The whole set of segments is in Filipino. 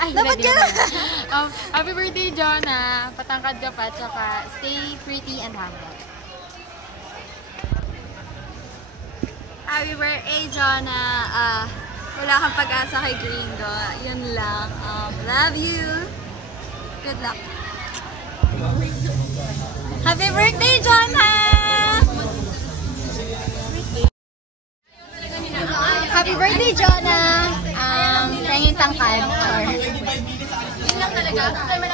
Ay, dapat ka na. Happy birthday, Jonah. Patangkad ka pa, tsaka stay pretty and humble. Happy birthday, Jonah. Wala kang pag-asa kay Gringo. Yun lang. Love you. Good luck. Happy birthday, Jonah! Happy birthday, Jonah! Pengin tangkad. Yun lang talaga. Happy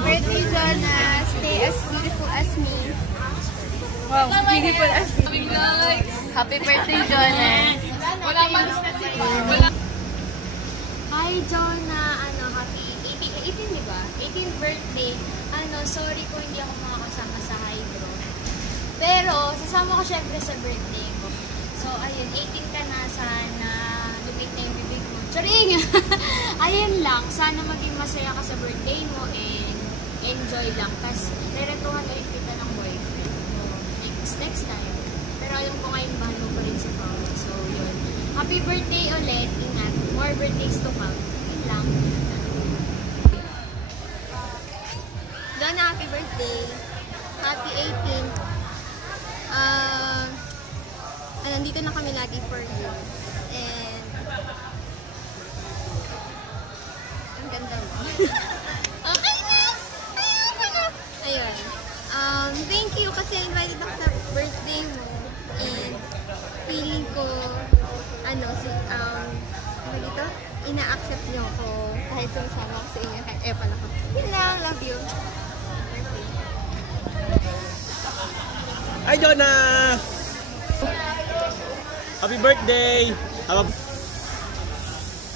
birthday, Jonah! Stay as beautiful as me. Wow, beautiful as me. Happy birthday, Jonah! Wala man na si Hi, Jonah. Happy 18, di ba? 18th birthday. Sorry kung hindi ako makakasama sa Hydro. Pero, sasama ko syempre sa birthday ko. So, ayun, 18 ka na. Sana lumit na yung bibig mo. Charing! Ayun lang. Sana maging masaya ka sa birthday mo and enjoy lang. Tapos, reretuhan na rin kita ng boyfriend. So, next time. Pero alam ko ngayon, mahal mo pa rin si Paolo. So, yun. Happy birthday ulit. Ingat. More birthdays to come. Yun lang. Jonah, happy birthday. Happy 18th. Nandito na kami lagi for you. And ang ganda mo. Okay na! Ayun. Thank you kasi invited ako sa birthday mo. And feeling ko, dito, ina-accept niyo ako kahit sumasama ako sa inyo. Kahit pala ko. Yun lang, love you. Hi, Jonah! Happy birthday!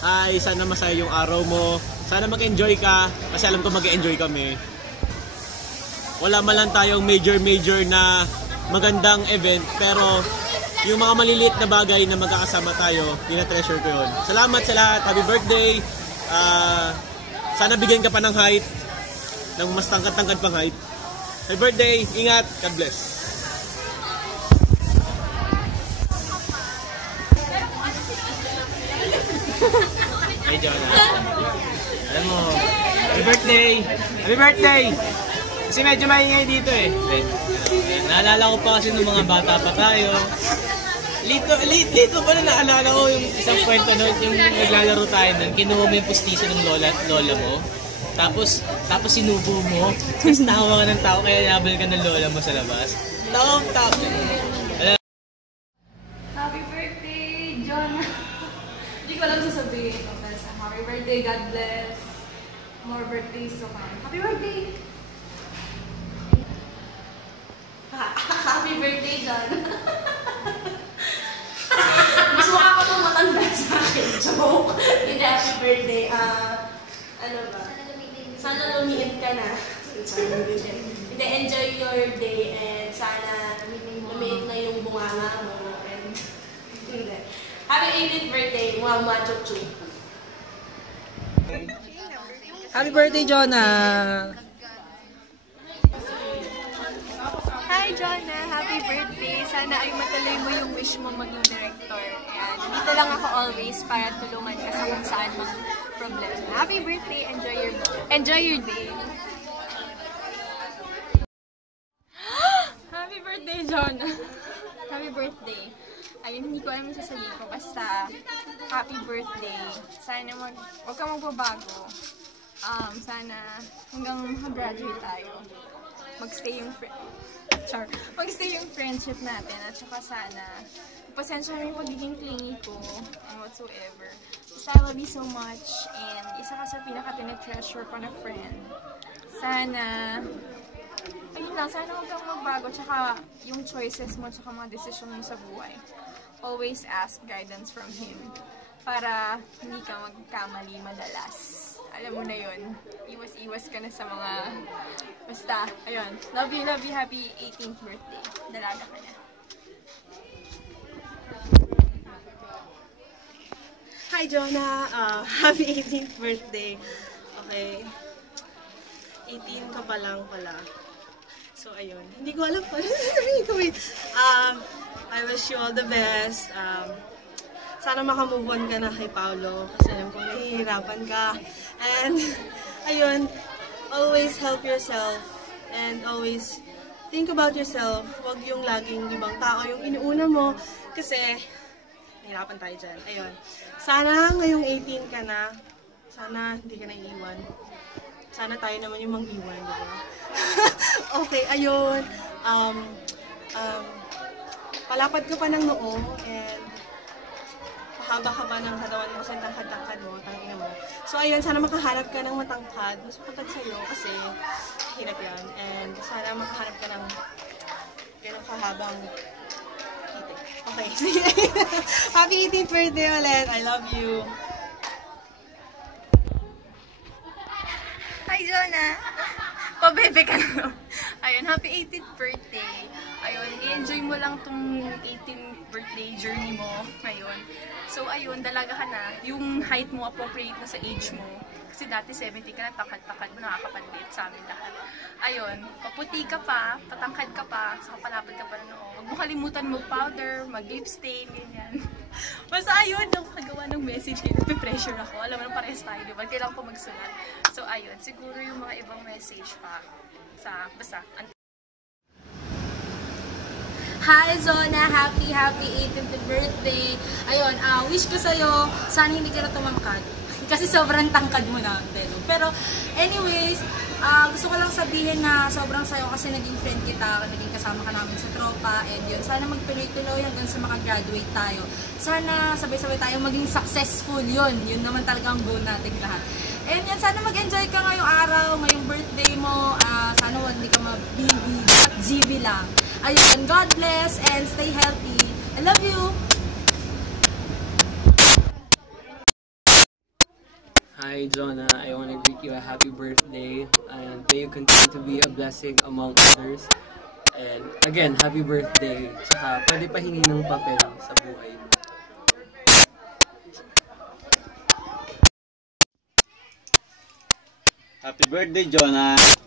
Hi, sana masaya yung araw mo. Sana mag-enjoy ka, kasi alam ko mag-enjoy kami. Wala man lang tayong major na magandang event, pero yung mga maliliit na bagay na magkakasama tayo, tina-treasure ko yun. Salamat sa lahat. Happy birthday! Sana bigyan ka pa ng height, ng mas tangkad-tangkad pang height. Happy birthday! Ingat! God bless! Hey, Jonah. Alam mo, happy birthday! Happy birthday! Kasi medyo maingay dito eh. Naalala ko pa kasi nung mga bata pa tayo. Dito pa na naalala ko yung isang kwento nun, yung naglalaro tayo nun. Kinuha mo yung pustiso ng lola mo. Tapos sinubo mo. Tapos tawa ka ng tao, kaya nabal ka ng lola mo sa labas. Tawang-tawa. Happy birthday, Jonah! Hindi ko alam sasabihin. Happy birthday, God bless. More birthdays to come. Happy birthday! Happy birthday, Jonah! Mas mukha ka pong matanda sa akin. Joke! Hindi, happy birthday. Ano ba? Sana lumiit ka na. Hindi, enjoy your day and sana lumiit na yung bunganga mo. And hindi. Happy 18th birthday, Mama Chuchu. Happy birthday, Jonah! Hi, Jonah! Happy birthday! Sana ay matuloy mo yung wish mo maging director. Ayan. Dito lang ako always para tulungan ka sa kung saan mang problema. Happy birthday! Enjoy your day! Happy birthday, Jonah! Happy birthday! Ayun, hindi ko alam yung sasabihin ko. Basta, happy birthday. Sana huwag ka magbabago. Sana hanggang mag-graduate tayo. Magstay yung friendship natin. At saka sana, pasensya na yung pagiging clingy ko and whatsoever. Basta I love you so much and isa ka sa pinaka-tinetreasure ko na friend. Sana, ayun lang, sana huwag kang magbago. Tsaka yung choices mo, tsaka mga desisyon mo sa buhay. Always ask guidance from him para hindi ka magkamali madalas. Alam mo na yun. Iwas-iwas ka na sa mga... Basta, ayun. Love you, happy 18th birthday. Dalaga ka na. Hi, Jonah! Happy 18th birthday. Okay. 18 ka pa lang pala. So, ayun. Hindi ko alam pa. Wait. I wish you all the best. sana makamove on ka na kay Paolo kasi alam kong nahihirapan ka. And, ayun, always help yourself and always think about yourself. Huwag yung laging ibang tao yung inuuna mo kasi nahihirapan tayo dyan. Ayun. Sana ngayong 18 ka na, sana hindi ka na iiwan. Sana tayo naman yung mang-iwan, diba? Okay, ayun. Palapad ka pa ng noo and pahaba ka pa ng katawan mo kasi tangkad-tangkad mo, tangina mo. So ayun, sana makahanap ka ng matangkad, mas matangkad sa'yo kasi hirap yan. And sana makahanap ka ng ganun kahabang kitik. Okay, sige. Happy 18th birthday ulit. I love you. Hi, Jonah! Pabebe ka na. Ayun, happy 18th birthday. Ayun, i-enjoy mo lang tong 18th birthday journey mo ngayon. So, ayun, dalaga ka na. Yung height mo appropriate na sa age mo. Kasi dati 70 ka na, takad-takad mo, nakakapag-date sa amin lahat. Ayun, paputi ka pa, patangkad ka pa, saka palapad ka pa na noo. Huwag mo kalimutan mag-powder, mag-lip stain, ganyan. Basta ayun, nung kagawa ng message kayo, napipressure ako. Alam mo na parehas tayo, diba? Kailangan ko magsulat. So, ayun, siguro yung mga ibang message pa sa, basta, Hi Zona! Happy 18th birthday! Ayun, wish ko sa'yo, sana hindi ka na tumangkad. Kasi sobrang tangkad mo na. Pero anyways, gusto ko lang sabihin na sobrang sayo kasi naging friend kita, naging kasama ka namin sa tropa, and yun, sana magtuloy-tuloy hanggang sa makagraduate tayo. Sana sabay-sabay tayo maging successful yun. Yun naman talaga ang goal natin lahat. And yan, sana mag-enjoy ka ngayong araw, ngayong birthday mo. Sana hindi ka ma-BB, GB lang. Ayun, God bless and stay healthy. I love you! Hi Jonah, I want to greet you a happy birthday and may you continue to be a blessing among others. And again, happy birthday. Tsaka pwede pa hingi ng papel sa buhay. Happy birthday, Jonah!